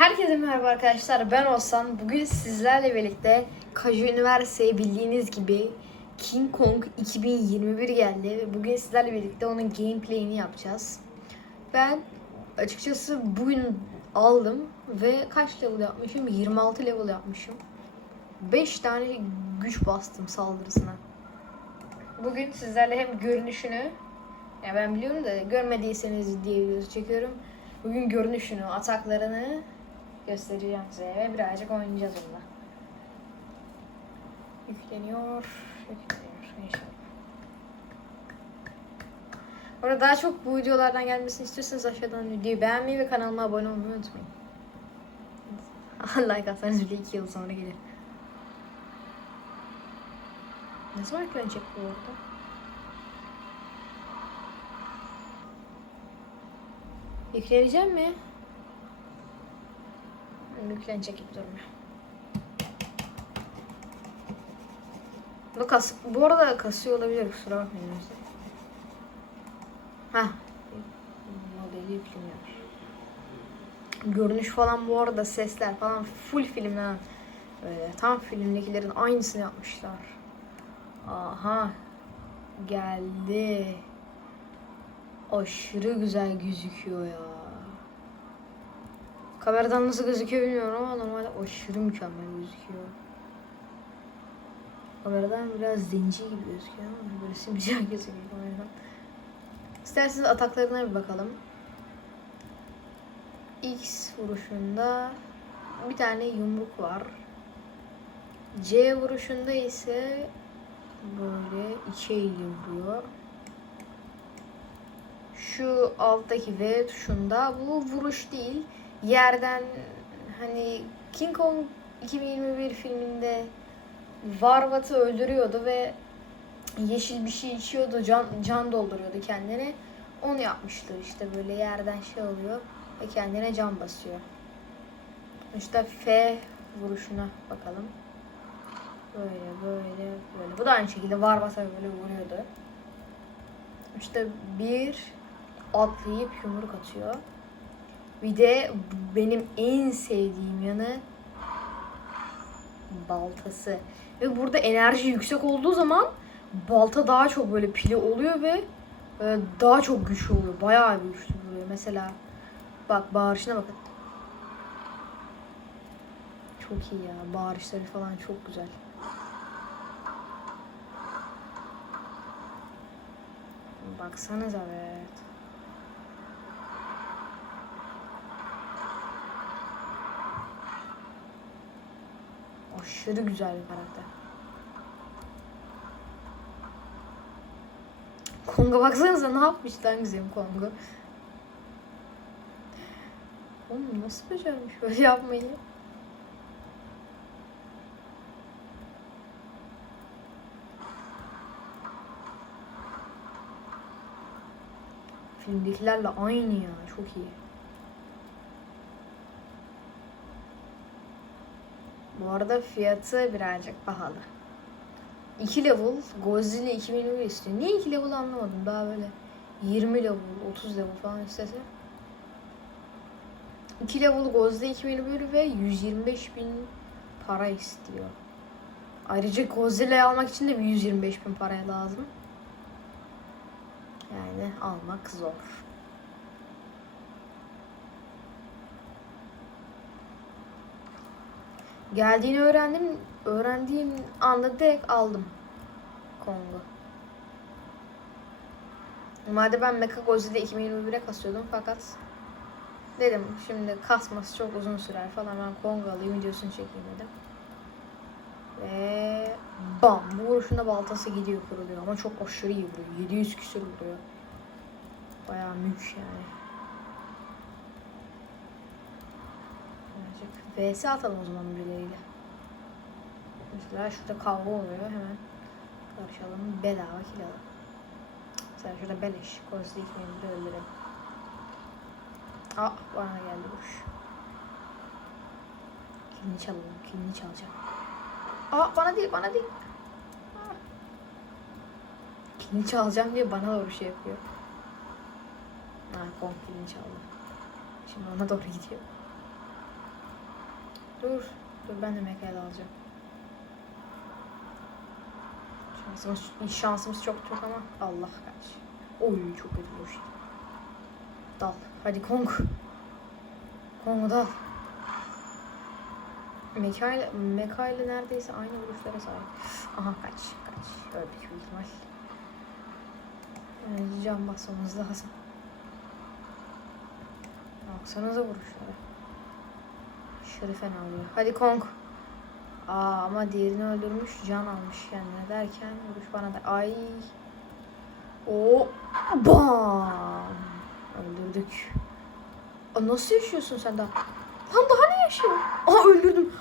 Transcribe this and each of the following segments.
Herkese merhaba arkadaşlar. Ben Olsan. Bugün sizlerle birlikte Kaju Üniversitesi bildiğiniz gibi King Kong 2021 geldi ve bugün sizlerle birlikte onun gameplay'ini yapacağız. Ben açıkçası bugün aldım ve kaç level yapmışım? 26 level yapmışım. 5 tane güç bastım saldırısına. Bugün sizlerle hem görünüşünü ya ben biliyorum da görmediyseniz diye videosu çekiyorum. Bugün görünüşünü, ataklarını göstereceğim size ve birazcık oynayacağız onunla. Yükleniyor, yükleniyor inşallah. Orada daha çok bu videolardan gelmesini istiyorsanız aşağıdan videoyu beğenmeyi ve kanalıma abone olmayı unutmayın. like atsanız bile 2 yıl sonra gelir. Zaman yüklenecek bu arada? Yükleneceğim mi? Yüklenecek gibi durmuyor. Bu, kas, bu arada kasıyor olabilir kusura bakmayın. Hah. Modeli yükleniyor. Görünüş falan bu arada sesler falan full filmden böyle tam filmdekilerin aynısını yapmışlar. Aha. Geldi. Aşırı güzel gözüküyor ya. Kameradan nasıl gözüküyor bilmiyorum ama normalde aşırı mükemmel gözüküyor. Kameradan biraz zenci gibi gözüküyor ama böyle simsiyah gözüküyor kameradan. İsterseniz ataklarına bir bakalım. X vuruşunda bir tane yumruk var. C vuruşunda ise böyle elle vuruyor. Şu alttaki V tuşunda bu vuruş değil. Yerden hani King Kong 2021 filminde Varvat'ı öldürüyordu ve yeşil bir şey içiyordu, can, can dolduruyordu kendine. Onu yapmıştı işte böyle yerden şey oluyor ve kendine can basıyor. İşte F vuruşuna bakalım. Böyle böyle böyle. Bu da aynı şekilde Varvat'a böyle vuruyordu. İşte bir atlayıp yumruk atıyor. Bir de benim en sevdiğim yanı baltası. Ve burada enerji yüksek olduğu zaman balta daha çok böyle pili oluyor ve böyle daha çok güçlü oluyor. Bayağı bir güçlü oluyor. Mesela bak bağırışına bakın. Çok iyi ya. Bağırışları falan çok güzel. Baksanıza be. Aşırı güzel bir karakter. Kong'a baksanıza ne yapmış lan bizim Kong'u. Oğlum nasıl becermiş böyle yapmayı? Filmdekilerle aynı ya. Çok iyi. Arada fiyatı birazcık pahalı. 2 level Godzilla 2021 istiyor. Niye 2 level anlamadım. Daha böyle 20 level, 30 level falan istese. 2 level Godzilla 2021 ve 125 bin para istiyor. Ayrıca Godzilla'yı almak için de bir 125 bin paraya lazım. Yani almak zor. Geldiğini öğrendim. Öğrendiğim anda direkt aldım Kong'u. Normalde ben Mecha Godzilla 2021'e kasıyordum fakat dedim şimdi kasması çok uzun sürer falan ben Kong alayım videosunu çekeyim dedim. Ve bam bu vuruşunda baltası gidiyor kuruluyor ama çok aşırı iyi vuruyor. 700 küsur vuruyor. Bayağı mük yani. Birazcık VS atalım o zaman birileriyle. Mesela şurada kavga oluyor hemen karışalım bedava kill alalım. Mesela şurada beleş ikmeni de öldürelim. Aa bana geldi vuruş. Kilini çalalım kilini çalacağım. Aa bana değil bana değil. Aa. Kilini çalacağım diye bana doğru şey yapıyor. Ha kon kilini çaldı. Şimdi ona doğru gidiyor. Dur. Dur ben de Mekay'la alacağım. Şansımız, şansımız çok çok ama Allah kaç. Oy çok kötü boş. Dal. Hadi Kong. Kong'u dal. Mekayla, Mekayla neredeyse aynı vuruşlara sahip. Aha kaç kaç. Öldük büyük ihtimal. Yani can basmamız lazım. Baksanıza vuruşlara. Aşırı fena oluyor. Hadi Kong. Aa ama diğerini öldürmüş can almış kendine derken vuruş bana da ay. O bam. Öldürdük. Aa, nasıl yaşıyorsun sen daha? Lan daha ne yaşıyor? Aa öldürdüm.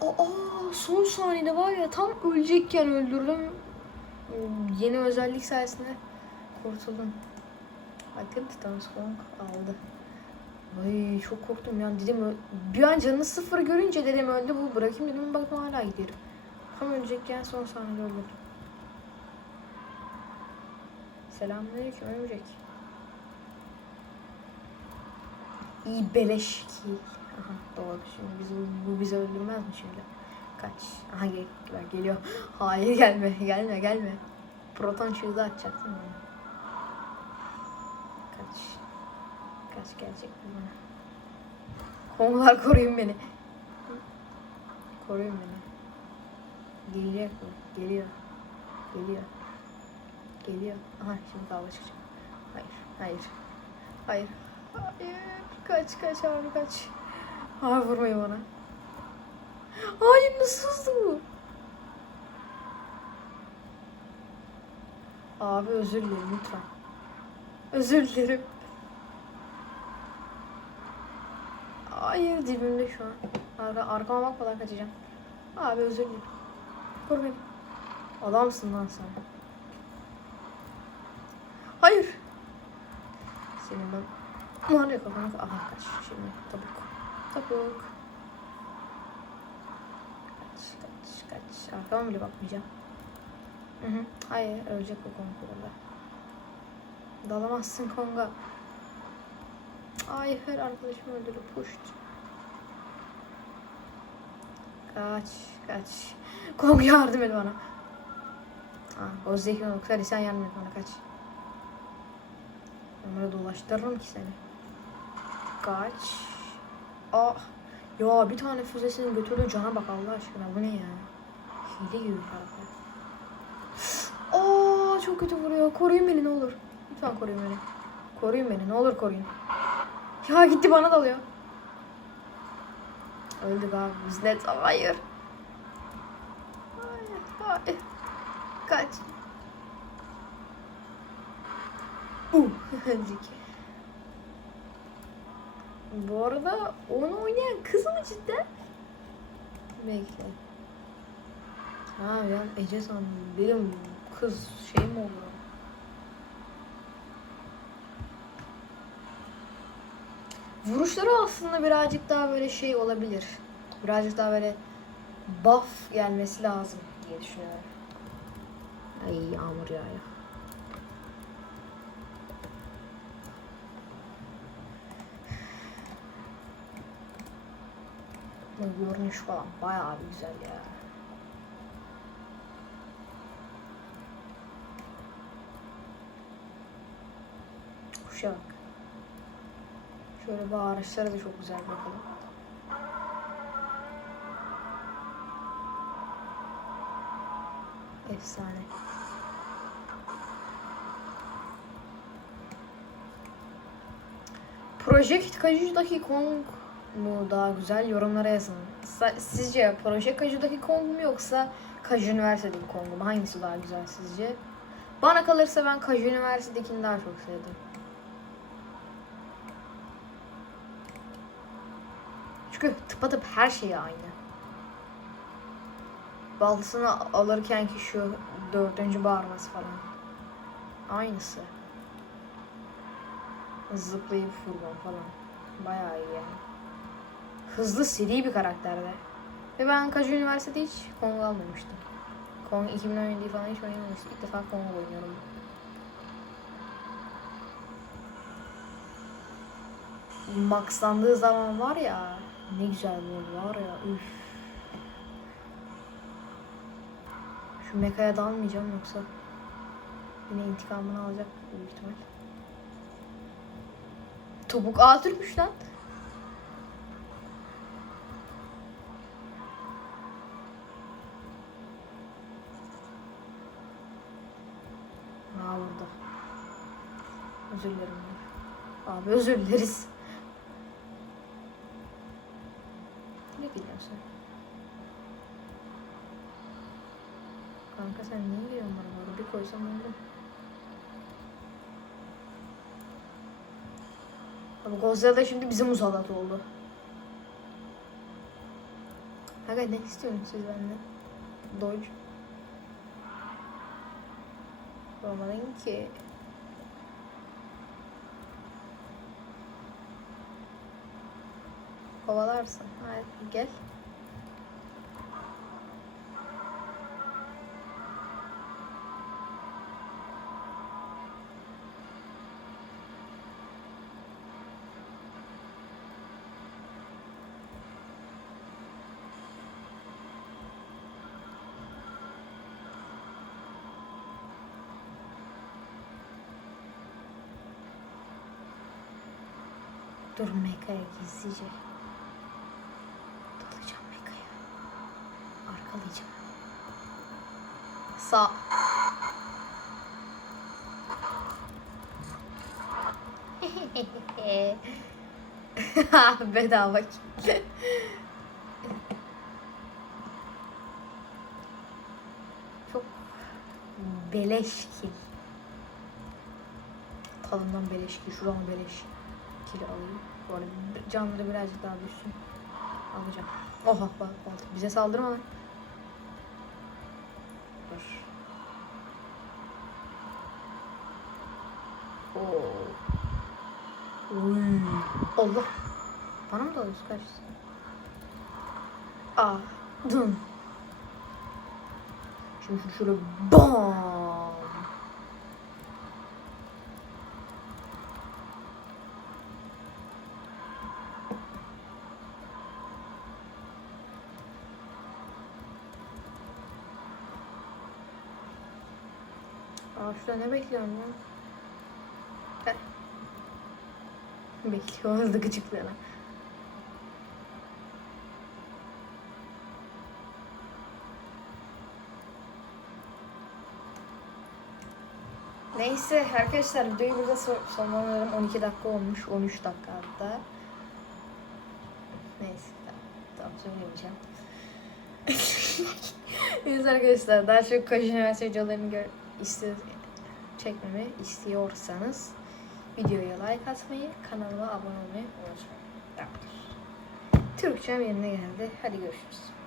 Aa son saniyede var ya tam ölecekken öldürdüm. Yeni özellik sayesinde kurtuldum. Thanos Kong aldı. Ay çok korktum ya dedim bir an canını sıfır görünce dedim öldü bu bırakayım dedim baktım hala giderim. Tam ölecekken son saniyede öldürdüm. Selamünaleyküm ölecek. İyi beleş ki. Aha doğru şimdi biz, bu bizi öldürmez mi şimdi? Kaç. Aha gel, geliyor. Hayır gelme gelme gelme. Proton çığlığı atacaksın bana. Kaç. Kaç gelecek bu bana. Konglar koruyun beni. Koruyun beni. Gelecek bu. Geliyor. Geliyor. Geliyor. Aha şimdi kavga çıkacak. Hayır. Hayır. Hayır. Hayır. Kaç kaç abi kaç. Abi vurmayın bana. Hayır nasıl hızlı bu? Abi özür dilerim lütfen. Özür dilerim. Hayır dibimde şu an. Arka, arkama bakmadan kaçacağım. Abi özür dilerim. Koru beni. Adamsın lan sen. Hayır. Senin ben... Var ya kafana... Aha kaç. Şimdi tabuk. Tabuk. Kaç kaç kaç. Arkama bile bakmayacağım. Hı hı. Hayır ölecek o Kong burada. Dalamazsın Kong'a. Ay her arkadaşım öldürüp puşt. Kaç kaç. Kong yardım et bana. Ah, o oluk. Hadi sen yardım et bana kaç. Onları dolaştırırım ki seni. Kaç. Ah. Ya bir tane füzesini götürdün cana bak Allah aşkına. Bu ne ya? Hile gibi karakter. Aa çok kötü vuruyor. Koruyun beni ne olur. Lütfen koruyun beni. Koruyun beni ne olur koruyun. Ya gitti bana dalıyor. Öldük abi biz net. Hayır. Hayır. Hayır. Kaç. Uh, öldük. Bu arada onu oynayan kız mı cidden? Bekle. Ha ya Ece sandım. Benim kız şey mi olur? Vuruşları aslında birazcık daha böyle şey olabilir. Birazcık daha böyle buff gelmesi lazım diye düşünüyorum. Ay yağmur yağıyor. Bu görünüş falan bayağı bir güzel ya. Kuşa bak. Şöyle bağırışları da çok güzel bakalım. Efsane. Project Kaju'daki Kong mu daha güzel yorumlara yazın. Sizce Project Kaju'daki Kong mu yoksa Kaju Üniversitedeki Kong mu? Hangisi daha güzel sizce? Bana kalırsa ben Kaju Üniversitedekini daha çok sevdim. Çünkü tıpatıp her şey aynı. Baltasını alırken ki şu dördüncü bağırması falan. Aynısı. Zıplayıp vurma falan. Bayağı iyi yani. Hızlı seri bir karakterde. Ve ben Kaju Üniversitede hiç Kong almamıştım. Kong 2017 falan hiç oynamamıştım. İlk defa Kong oynuyorum. Maxlandığı zaman var ya Ne güzel bu var ya. Üf. Şu mekaya dalmayacağım yoksa yine intikamını alacak büyük ihtimal. Topuk ağ Türkmüş lan. Aa burada. Özür dilerim. Abi özür dileriz. Ne gidiyorsun sen? Kanka sen niye gidiyorsun bana doğru? Bir koysam oldu. Godzilla da şimdi bizim musallat oldu. Kanka ne istiyorsunuz siz benden? Dodge. Olmadın ki. Kovalarsın. Hadi gel. Dur Meka'ya gizlice. Dalacağım Meka'ya. Arkalayacağım. Sağ. Bedava kitle. Çok beleş ki. Tadından beleş ki. Şuradan beleş kilo alayım. Bu arada canları birazcık daha düşsün. Alacağım. Oha bak bak. Bize saldırma lan. Dur. Oo. Oy. Allah. Bana mı dalıyorsun kaç? Aa. Dın. Şimdi şöyle bam. Aa şurada ne bekliyorsun ya? Heh. Bekliyor hızlı gıcıklığına. Neyse arkadaşlar videoyu burada so- sonlandıralım. 12 dakika olmuş. 13 dakika hatta. Neyse tamam, söylemeyeceğim. Neyse arkadaşlar daha çok Koç Üniversitesi videolarını gör istiyor, çekmemi istiyorsanız videoya like atmayı, kanalıma abone olmayı unutmayın. Türkçem yerine geldi. Hadi görüşürüz.